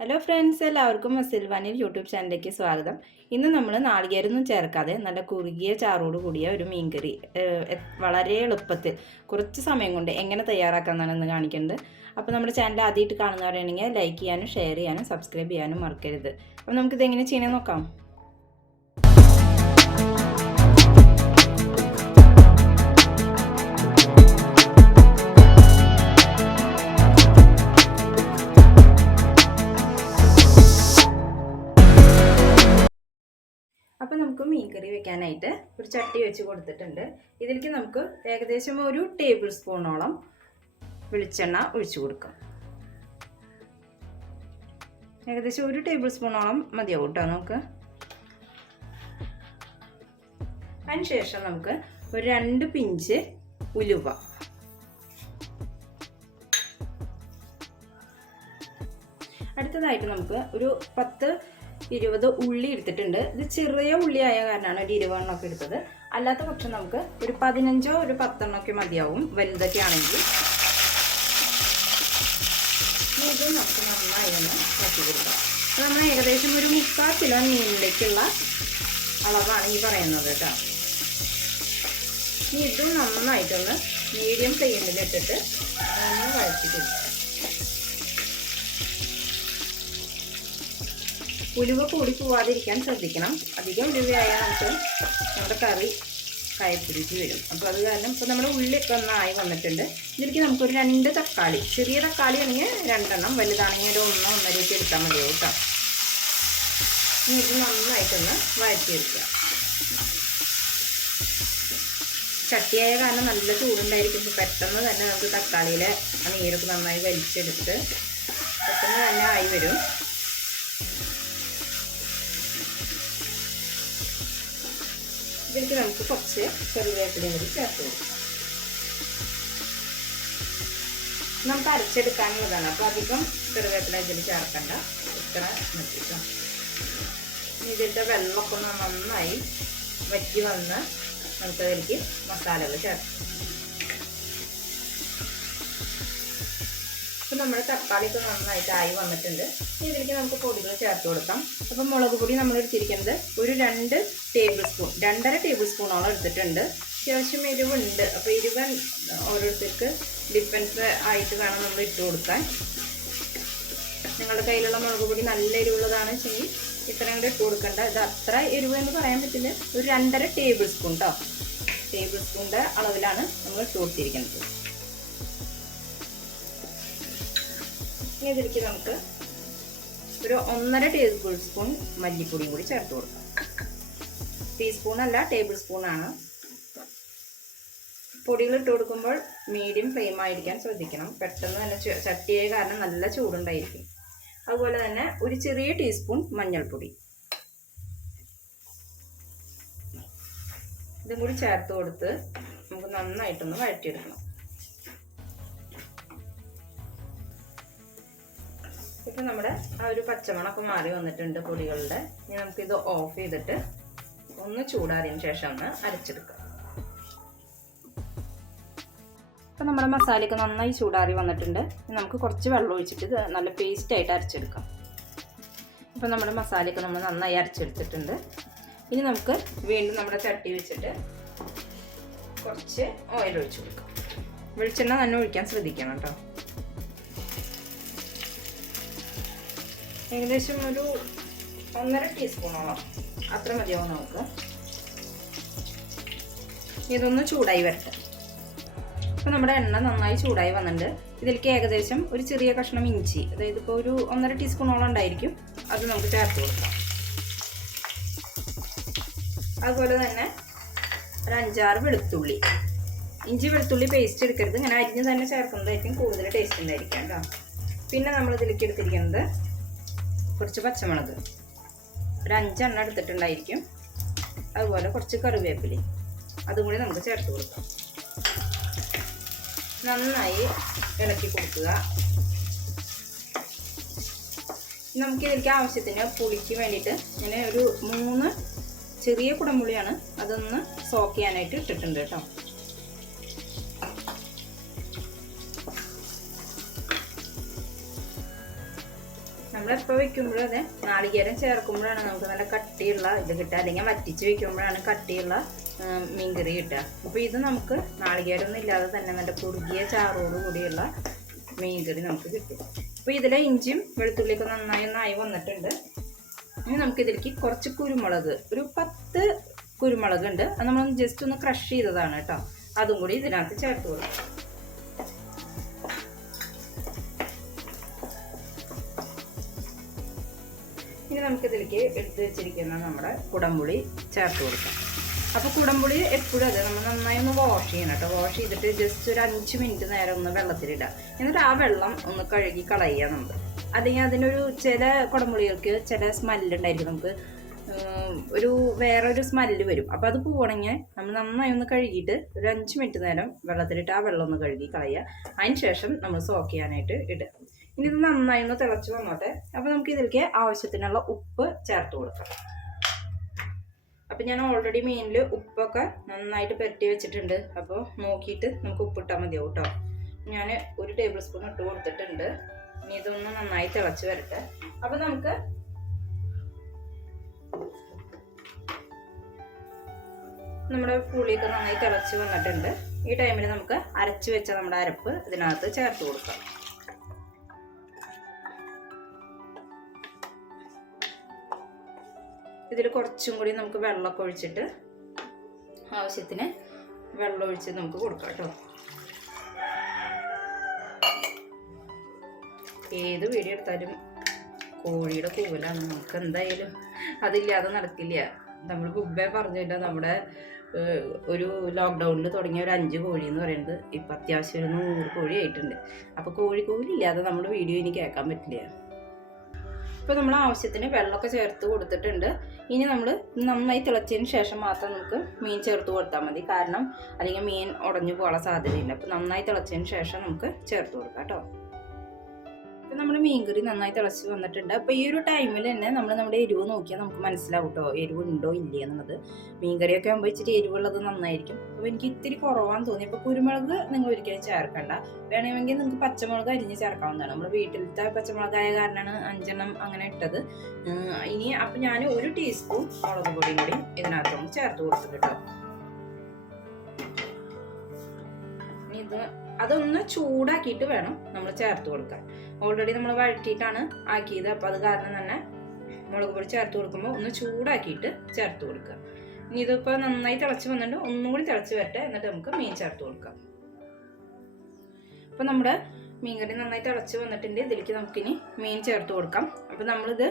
Hello friends, എല്ലാവർക്കും അസിൽവാനിൽ YouTube ചാനലിലേക്ക് സ്വാഗതം. ഇന്ന് നമ്മൾ നാളികേരൊന്നും ചേർക്കാതെ നല്ല കുറുകിയ ചാറോട് കൂടിയ ഒരു മീൻകറി വളരെ എളുപ്പത്തിൽ കുറച്ച് സമയം കൊണ്ട് എങ്ങനെ തയ്യാറാക്കാമെന്നാണ് ഇന്ന് കാണിക്കുന്നത്. അപ്പോൾ നമ്മുടെ ചാനൽ ആദ്യമായിട്ട് കാണുന്നവരാണെങ്കിൽ ലൈക്ക് ചെയ്യാനും ഷെയർ ചെയ്യാനും സബ്സ്ക്രൈബ് ചെയ്യാനും മറക്കരുത്. അപ്പോൾ നമുക്കിത് എങ്ങനെ ചെയ്യണമെന്ന് നോക്കാം. അപ്പോൾ നമുക്ക് മീൻകറി വെക്കാനായിട്ട് ഒരു ചട്ടി വെച്ച് കൊടുത്തിട്ടുണ്ട്. ഇതിലേക്ക് നമുക്ക് ഏകദേശം ഒരു ടേബിൾ സ്പൂണോളം വെളിച്ചെണ്ണ ഒഴിച്ചു കൊടുക്കാം. ഏകദേശം ഒരു ടേബിൾ സ്പൂണോളം മതിയാവും കേട്ടോ നമുക്ക്. അതിനുശേഷം നമുക്ക് ഒരു 2 പിഞ്ച് ഉലുവ, അടുത്തതായിട്ട് നമുക്ക് ഒരു 10-20 ഉള്ളി എടുത്തിട്ടുണ്ട്. ഇത് ചെറിയ ഉള്ളി ആയ കാരണമാണ് ഒരു 20 എണ്ണമൊക്കെ എടുത്തത്. അല്ലാത്ത പക്ഷം നമുക്ക് ഒരു 15 ഒരു 10 എണ്ണമൊക്കെ മതിയാവും, വലുതൊക്കെ ആണെങ്കിൽ. ഇത് നമുക്ക് നന്നായി ഒന്ന് മാറ്റി കൊടുക്കാം. അപ്പോൾ നമ്മൾ ഏകദേശം ഒരു 3/4 കിലോ മീനിലേക്കുള്ള അളവാണ് ഈ പറയുന്നത് കേട്ടോ. ഇനി ഇതും നന്നായിട്ടൊന്ന് മീഡിയം ഫ്ലെയിമിലിട്ടിട്ട് ഒന്ന് വഴറ്റി കൊടുക്കാം. ഉലുവ കൂടി പോവാതിരിക്കാൻ ശ്രദ്ധിക്കണം. അധികം ഉലുവയായാൽ നമുക്ക് നമ്മുടെ കറി കയപ്പിടിച്ച് വരും. അപ്പോൾ അത് കാരണം ഇപ്പോൾ നമ്മുടെ ഉള്ളിയൊക്കെ ഒന്നായി വന്നിട്ടുണ്ട്. ഇതിലേക്ക് നമുക്കൊരു 2 തക്കാളി, ചെറിയ തക്കാളി ആണെങ്കിൽ 2 എണ്ണം, വലുതാണെങ്കിൽ ഒരു 1-1.5 എടുത്താൽ മതിയാവും കേട്ടോ. ഇനി ഇത് നന്നായിട്ടൊന്ന് വഴറ്റിയെടുക്കുക. ചട്ടിയായ കാരണം നല്ല ചൂടുണ്ടായിരിക്കും. പെട്ടെന്ന് തന്നെ നമുക്ക് തക്കാളിയിലെ ആ നീരൊക്കെ നന്നായി വലിച്ചെടുത്ത് പെട്ടെന്ന് തന്നെ ആയി വരും. ഇതിലേക്ക് നമുക്ക് കുറച്ച് കറിവേപ്പിലയും കൂടി ചേർത്ത് കൊടുക്കാം. നമുക്ക് അരച്ചെടുക്കാനുള്ളതാണ്, അപ്പോൾ അധികം കറിവേപ്പില ഇതിൽ ചേർക്കണ്ട, ഇത്ര മതിട്ടോ. ഇതിൻ്റെ വെള്ളമൊക്കെ നന്നായി വറ്റി വന്ന് നമുക്ക് അതിലേക്ക് മസാലകൾ ചേർക്കാം. അപ്പോൾ നമ്മുടെ തക്കാളിയൊക്കെ നന്നായിട്ട് ആയി വന്നിട്ടുണ്ട്. ഇതിലേക്ക് നമുക്ക് പൊടികൾ ചേർത്ത് കൊടുക്കാം. അപ്പം മുളക് പൊടി നമ്മൾ എടുത്തിരിക്കുന്നത് ഒരു 2 ടേബിൾ സ്പൂൺ, 2.5 ടേബിൾ സ്പൂണോളം എടുത്തിട്ടുണ്ട്. അത്യാവശ്യം എരിവുണ്ട്. അപ്പോൾ എരിവ് ഓരോരുത്തർക്ക് ഡിപ്പെൻസ് ആയിട്ട് വേണം നമ്മൾ ഇട്ട് കൊടുക്കാൻ. നിങ്ങളുടെ കയ്യിലുള്ള മുളക് പൊടി നല്ല എരിവുള്ളതാണ് വെച്ചെങ്കിൽ ഇത്രയും കൂടെ ഇട്ട് കൊടുക്കേണ്ട. ഇത് അത്ര എരിവ് എന്ന് പറയാൻ പറ്റില്ല. ഒരു 2.5 ടേബിൾ സ്പൂൺ കേട്ടോ, ടേബിൾ സ്പൂണിൻ്റെ അളവിലാണ് നമ്മൾ ഇട്ട് കൊടുത്തിരിക്കുന്നത്. ഇനി ഇതിലേക്ക് നമുക്ക് ഒരു 1.5 ടേബിൾ സ്പൂൺ മല്ലിപ്പൊടിയും കൂടി ചേർത്ത് കൊടുക്കാം. ടീസ്പൂൺ അല്ല, ടേബിൾ സ്പൂണാണ്. പൊടികൾ ഇട്ട് കൊടുക്കുമ്പോൾ മീഡിയം ഫ്ലെയിം ആയിരിക്കാൻ ശ്രദ്ധിക്കണം. പെട്ടെന്ന് തന്നെ ചട്ടിയായ കാരണം നല്ല ചൂടുണ്ടായിരിക്കും. അതുപോലെ തന്നെ ഒരു ചെറിയ ടീസ്പൂൺ മഞ്ഞൾപ്പൊടി ഇതും കൂടി ചേർത്ത് കൊടുത്ത് നമുക്ക് നന്നായിട്ടൊന്ന് വഴറ്റിയെടുക്കണം. ഇപ്പം നമ്മുടെ ആ ഒരു പച്ചമണമൊക്കെ മാറി വന്നിട്ടുണ്ട് പൊടികളുടെ. ഇനി നമുക്കിത് ഓഫ് ചെയ്തിട്ട് ഒന്ന് ചൂടാറിയതിന് ശേഷം ഒന്ന് അരച്ചെടുക്കാം. ഇപ്പം നമ്മുടെ മസാലയൊക്കെ നന്നായി ചൂടാറി വന്നിട്ടുണ്ട്. നമുക്ക് കുറച്ച് വെള്ളം ഒഴിച്ചിട്ട് ഇത് നല്ല പേസ്റ്റായിട്ട് അരച്ചെടുക്കാം. ഇപ്പം നമ്മുടെ മസാലയൊക്കെ നമ്മൾ നന്നായി അരച്ചെടുത്തിട്ടുണ്ട്. ഇനി നമുക്ക് വീണ്ടും നമ്മുടെ ചട്ടി വെച്ചിട്ട് കുറച്ച് ഓയിൽ ഒഴിച്ച് കൊടുക്കാം. വെളിച്ചെണ്ണ തന്നെ ഒഴിക്കാൻ ശ്രദ്ധിക്കണം കേട്ടോ. ഏകദേശം ഒരു 1.5 ടീസ്പൂണോളം അത്ര മതിയാവും നമുക്ക്. ഇതൊന്ന് ചൂടായി വരട്ടെ. അപ്പോൾ നമ്മുടെ എണ്ണ നന്നായി ചൂടായി വന്നിട്ടുണ്ട്. ഇതിലേക്ക് ഏകദേശം ഒരു ചെറിയ കഷ്ണം ഇഞ്ചി, അതായത് ഇപ്പോൾ ഒരു 1.5 ടീസ്പൂണോളം ഉണ്ടായിരിക്കും, അത് നമുക്ക് ചേർത്ത് കൊടുക്കാം. അതുപോലെ തന്നെ ഒരു 5-6 വെളുത്തുള്ളി. ഇഞ്ചി വെളുത്തുള്ളി പേസ്റ്റ് എടുക്കരുത്, ഇങ്ങനെ അരിഞ്ഞ് തന്നെ ചേർക്കുന്നതായിരിക്കും കൂടുതൽ ടേസ്റ്റ് ഉണ്ടായിരിക്കാം കേട്ടോ. പിന്നെ നമ്മൾ ഇതിലേക്ക് എടുത്തിരിക്കുന്നത് കുറച്ച് പച്ചമുളക്, ഒരു 5 എണ്ണം എടുത്തിട്ടുണ്ടായിരിക്കും. അതുപോലെ കുറച്ച് കറിവേപ്പില, അതും കൂടി നമുക്ക് ചേർത്ത് കൊടുക്കാം. നന്നായി ഇളക്കി കൊടുക്കുക. നമുക്ക് ഇതിലേക്ക് ആവശ്യത്തിന് പുളിക്ക് വേണ്ടിയിട്ട് ഞാൻ ഒരു 3 ചെറിയ കുടംപുളിയാണ്, അതൊന്ന് സോക്ക് ചെയ്യാനായിട്ട് ഇട്ടിട്ടുണ്ട് കേട്ടോ. നമ്മളെപ്പോൾ വെക്കുമ്പോഴും അതെ നാളികേരം ചേർക്കുമ്പോഴാണ് നമുക്ക് നല്ല കട്ടിയുള്ള ഇത് കിട്ടുക, അല്ലെങ്കിൽ വറ്റിച്ച് വെക്കുമ്പോഴാണ് കട്ടിയുള്ള മീൻകറി കിട്ടുക. അപ്പോൾ ഇത് നമുക്ക് നാളികേരമൊന്നും ഇല്ലാതെ തന്നെ നല്ല കുറുകിയ ചാറോട് കൂടിയുള്ള മീൻകറി നമുക്ക് കിട്ടും. അപ്പോൾ ഇതിലെ ഇഞ്ചിയും വെളുത്തുള്ളിയൊക്കെ നന്നായി ഒന്നായി വന്നിട്ടുണ്ട്. ഇനി നമുക്കിതിലേക്ക് കുറച്ച് കുരുമുളക്, ഒരു 10 കുരുമുളക് ഉണ്ട്, അത് നമ്മൾ ജസ്റ്റ് ഒന്ന് ക്രഷ് ചെയ്തതാണ് കേട്ടോ, അതും കൂടി ഇതിനകത്ത് ചേർത്ത് കൊടുക്കും. ഇനി നമുക്കിതിലേക്ക് എടുത്ത് വെച്ചിരിക്കുന്ന നമ്മുടെ കുടംപുളി ചേർത്ത് കൊടുക്കാം. അപ്പോൾ കുടംപുളി എപ്പോഴും അതെ നമ്മൾ നന്നായി ഒന്ന് വാഷ് ചെയ്യണം കേട്ടോ. വാഷ് ചെയ്തിട്ട് ജസ്റ്റ് ഒരു 5 മിനിറ്റ് നേരം ഒന്ന് വെള്ളത്തിലിടുക. എന്നിട്ട് ആ വെള്ളം ഒന്ന് കഴുകി കളയുക നമ്മൾ. അല്ലെങ്കിൽ അതിനൊരു ചില കുടംപുളികൾക്ക് ചില സ്മെല്ലുണ്ടായിരിക്കും, നമുക്ക് ഒരു വേറൊരു സ്മെല്ല് വരും. അപ്പോൾ അത് പോകണമെങ്കിൽ നമ്മൾ നന്നായി ഒന്ന് കഴുകിയിട്ട് ഒരു 5 മിനിറ്റ് നേരം വെള്ളത്തിലിട്ട് ആ വെള്ളം ഒന്ന് കഴുകി കളയുക. അതിന് ശേഷം നമ്മൾ സോക്ക് ചെയ്യാനായിട്ട് ഇടുക. ഇനി ഇത് നന്നായി ഒന്ന് തിളച്ച് വന്നോട്ടെ. അപ്പോൾ നമുക്ക് ഇതിലേക്ക് ആവശ്യത്തിനുള്ള ഉപ്പ് ചേർത്ത് കൊടുക്കാം. അപ്പം ഞാൻ ഓൾറെഡി മീനിൽ ഉപ്പൊക്കെ നന്നായിട്ട് പുരട്ടി വെച്ചിട്ടുണ്ട്. അപ്പോൾ നോക്കിയിട്ട് നമുക്ക് ഉപ്പിട്ടാൽ മതിയാവും കേട്ടോ. ഞാൻ 1 ടേബിൾ സ്പൂൺ ഇട്ട് കൊടുത്തിട്ടുണ്ട്. ഇനി ഇതൊന്ന് നന്നായി തിളച്ച് വരട്ടെ. അപ്പം നമുക്ക് നമ്മുടെ പുളിയൊക്കെ നന്നായി തിളച്ച് വന്നിട്ടുണ്ട്. ഈ ടൈമിൽ നമുക്ക് അരച്ച് വെച്ച നമ്മുടെ അരപ്പ് ഇതിനകത്ത് ചേർത്ത് കൊടുക്കാം. ഇതിൽ കുറച്ചും കൂടി നമുക്ക് വെള്ളമൊക്കെ ഒഴിച്ചിട്ട് ആവശ്യത്തിന് വെള്ളം ഒഴിച്ച് നമുക്ക് കൊടുക്കാം കേട്ടോ. ഏത് വീഡിയോ എടുത്താലും കോഴിയുടെ കൂവലാണ്, നമുക്ക് എന്തായാലും അതില്ലാതെ നടക്കില്ല. നമ്മൾ മുമ്പേ പറഞ്ഞില്ല, നമ്മുടെ ഒരു ലോക്ക്ഡൗണിൽ തുടങ്ങിയ ഒരു 5 കോഴി എന്ന് പറയുന്നത് ഇപ്പം അത്യാവശ്യം ഒരു 100 കോഴി ആയിട്ടുണ്ട്. അപ്പോൾ കോഴിക്കൂലില്ലാതെ നമ്മുടെ വീഡിയോ ഇനി കേൾക്കാൻ പറ്റില്ല. ഇപ്പോൾ നമ്മൾ ആവശ്യത്തിന് വെള്ളമൊക്കെ ചേർത്ത് കൊടുത്തിട്ടുണ്ട്. ഇനി നമ്മൾ നന്നായി തിളച്ചതിന് ശേഷം മാത്രം നമുക്ക് മീൻ ചേർത്ത് കൊടുത്താൽ മതി, കാരണം അല്ലെങ്കിൽ മീൻ ഉടഞ്ഞു പോകാൻ സാധ്യതയുണ്ട്. അപ്പോൾ നന്നായി തിളച്ചതിന് ശേഷം നമുക്ക് ചേർത്ത് കൊടുക്കാം കേട്ടോ. അപ്പോൾ നമ്മുടെ മീൻകറി നന്നായി തിളച്ച് വന്നിട്ടുണ്ട്. അപ്പോൾ ഈ ഒരു ടൈമിൽ തന്നെ നമ്മൾ നമ്മുടെ എരിവ് നോക്കിയാൽ നമുക്ക് മനസ്സിലാവും കേട്ടോ, എരിവ് ഉണ്ടോ ഇല്ല എന്നുള്ളത്. മീൻകറിയൊക്കെ ആകുമ്പോൾ ഇച്ചിരി എരിവുള്ളത് നന്നായിരിക്കും. അപ്പോൾ എനിക്ക് ഇത്തിരി കുറവാന്ന് തോന്നി. അപ്പോൾ കുരുമുളക് നിങ്ങൾ ഒരിക്കലും ചേർക്കണ്ട. വേണമെങ്കിൽ നിങ്ങൾക്ക് പച്ചമുളക് അരിഞ്ഞ് ചേർക്കാവുന്നതാണ്. നമ്മൾ വീട്ടിലത്തെ പച്ചമുളകായ കാരണമാണ് 5 എണ്ണം അങ്ങനെ ഇട്ടത്. ഇനി അപ്പം ഞാൻ 1 ടീസ്പൂൺ മുളക് പൊടിയും കൂടി ഇതിനകത്തൊന്ന് ചേർത്ത് കൊടുത്തിട്ട് കേട്ടോ. ഇനി അതൊന്ന് ചൂടാക്കിയിട്ട് വേണം നമ്മൾ ചേർത്ത് കൊടുക്കാൻ. ഓൾറെഡി നമ്മൾ വഴറ്റിയിട്ടാണ് ആക്കിയത്. അപ്പോൾ അത് കാരണം തന്നെ മുളക് പൊടി ചേർത്ത് കൊടുക്കുമ്പോൾ ഒന്ന് ചൂടാക്കിയിട്ട് ചേർത്ത് കൊടുക്കുക. ഇനി ഇതിപ്പോൾ നന്നായി തിളച്ച് വന്നിട്ട് ഒന്നും കൂടി തിളച്ച് വരട്ടെ, എന്നിട്ട് നമുക്ക് മീൻ ചേർത്ത് കൊടുക്കാം. അപ്പോൾ നമ്മുടെ മീൻകറി നന്നായി തിളച്ച് വന്നിട്ടുണ്ട്. ഇതിലേക്ക് നമുക്കിനി മീൻ ചേർത്ത് കൊടുക്കാം. അപ്പോൾ നമ്മളിത്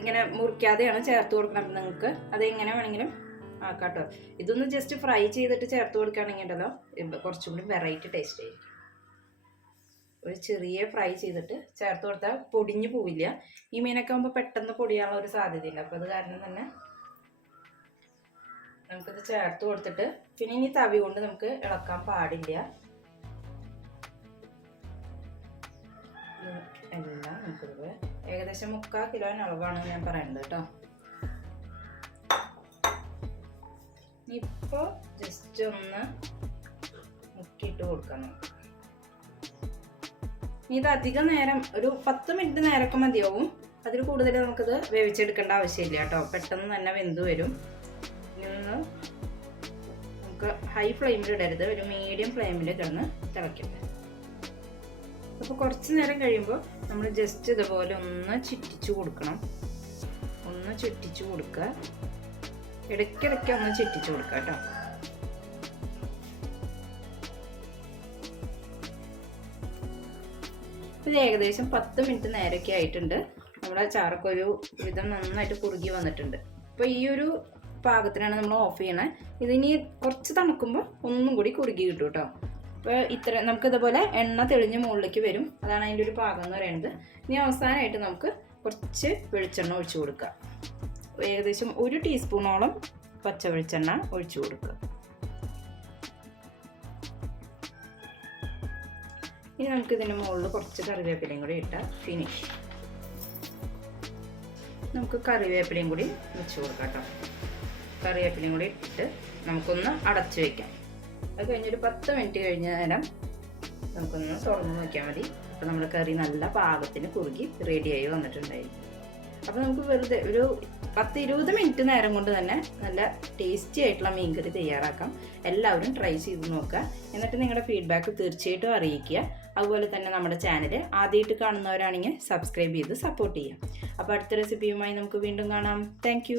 ഇങ്ങനെ മുറിക്കാതെയാണ് ചേർത്ത് കൊടുക്കണം. അപ്പോൾ നിങ്ങൾക്ക് അത് എങ്ങനെ വേണമെങ്കിലും ആക്കാട്ടോ. ഇതൊന്ന് ജസ്റ്റ് ഫ്രൈ ചെയ്തിട്ട് ചേർത്ത് കൊടുക്കുകയാണെങ്കിൽ ഉണ്ടല്ലോ കുറച്ചും കൂടി വെറൈറ്റി ടേസ്റ്റ് ആയിരിക്കും. ഒരു ചെറിയ ഫ്രൈ ചെയ്തിട്ട് ചേർത്ത് കൊടുത്താൽ പൊടിഞ്ഞു പോവില്ല. ഈ മീനൊക്കെ ആകുമ്പോൾ പെട്ടെന്ന് പൊടിയാനുള്ള ഒരു സാധ്യതയുണ്ട്. അപ്പോൾ അത് കാരണം തന്നെ നമുക്കിത് ചേർത്ത് കൊടുത്തിട്ട് പിന്നെ ഇനി തവി കൊണ്ട് നമുക്ക് ഇളക്കാൻ പാടില്ല. എല്ലാം നമുക്കിത് ഏകദേശം 3/4 കിലോ അളവാണ് ഞാൻ പറയുന്നത് കേട്ടോ. ഇപ്പോൾ ജസ്റ്റ് ഒന്ന് മുക്കിയിട്ട് കൊടുക്കാം നമുക്ക്. ഇത് അധികം നേരം ഒരു 10 മിനിറ്റ് നേരമൊക്കെ മതിയാവും. അതിൽ കൂടുതൽ നമുക്കിത് വേവിച്ചെടുക്കേണ്ട ആവശ്യമില്ല കേട്ടോ, പെട്ടെന്ന് തന്നെ വെന്ത് വരും. ഇനി നമുക്ക് ഹൈ ഫ്ലെയിമിൽ ഇടരുത്, ഒരു മീഡിയം ഫ്ലെയിമിൽ കിടന്ന് തിളക്കട്ടെ. അപ്പോൾ കുറച്ച് നേരം കഴിയുമ്പോൾ നമ്മൾ ജസ്റ്റ് ഇതുപോലെ ഒന്ന് ചുറ്റിച്ചു കൊടുക്കണം. ഒന്ന് ചുറ്റിച്ചു കൊടുക്കുക, ഇടയ്ക്കിടയ്ക്ക് ഒന്ന് ചുറ്റിച്ചു കൊടുക്കുക കേട്ടോ. ഇത് ഏകദേശം 10 മിനിറ്റ് നേരമൊക്കെ ആയിട്ടുണ്ട്. നമ്മുടെ ചാറൊക്കെ ഒരു വിധം നന്നായിട്ട് കുറുകി വന്നിട്ടുണ്ട്. അപ്പോൾ ഈ ഒരു പാകത്തിനാണ് നമ്മൾ ഓഫ് ചെയ്യണേ. ഇതിനി കുറച്ച് തണുക്കുമ്പോൾ ഒന്നും കൂടി കുറുകി കിട്ടും കേട്ടോ. അപ്പോൾ ഇത്ര നമുക്കിതുപോലെ എണ്ണ തെളിഞ്ഞ് മുകളിലേക്ക് വരും. അതാണ് അതിൻ്റെ ഒരു പാകം എന്ന് പറയുന്നത്. ഇനി അവസാനമായിട്ട് നമുക്ക് കുറച്ച് വെളിച്ചെണ്ണ ഒഴിച്ചു കൊടുക്കുക. ഏകദേശം 1 ടീസ്പൂണോളം പച്ച വെളിച്ചെണ്ണ ഒഴിച്ചു കൊടുക്കുക. ഇനി നമുക്ക് ഇതിൻ്റെ മുകളിൽ കുറച്ച് കറിവേപ്പിലയും കൂടി ഇട്ടാൽ ഫിനിഷ്. നമുക്ക് കറിവേപ്പിലയും കൂടി വെച്ച് കൊടുക്കാം കേട്ടോ. കറിവേപ്പിലയും കൂടി ഇട്ടിട്ട് നമുക്കൊന്ന് അടച്ചു വയ്ക്കാം. അത് കഴിഞ്ഞൊരു 10 മിനിറ്റ് കഴിഞ്ഞ നേരം നമുക്കൊന്ന് തുറന്ന് നോക്കിയാൽ മതി. അപ്പോൾ നമ്മുടെ കറി നല്ല പാകത്തിന് കുറുകി റെഡിയായി വന്നിട്ടുണ്ടായിരിക്കും. അപ്പോൾ നമുക്ക് വെറുതെ ഒരു 10-20 മിനിറ്റ് നേരം കൊണ്ട് തന്നെ നല്ല ടേസ്റ്റി ആയിട്ടുള്ള മീൻകറി തയ്യാറാക്കാം. എല്ലാവരും ട്രൈ ചെയ്ത് നോക്കുക. എന്നിട്ട് നിങ്ങളുടെ ഫീഡ്ബാക്ക് തീർച്ചയായിട്ടും അറിയിക്കുക. അതുപോലെ തന്നെ നമ്മുടെ ചാനൽ ആദ്യമായിട്ട് കാണുന്നവരാണെങ്കിൽ സബ്സ്ക്രൈബ് ചെയ്ത് സപ്പോർട്ട് ചെയ്യുക. അപ്പോൾ അടുത്ത റെസിപ്പിയുമായി നമുക്ക് വീണ്ടും കാണാം. താങ്ക്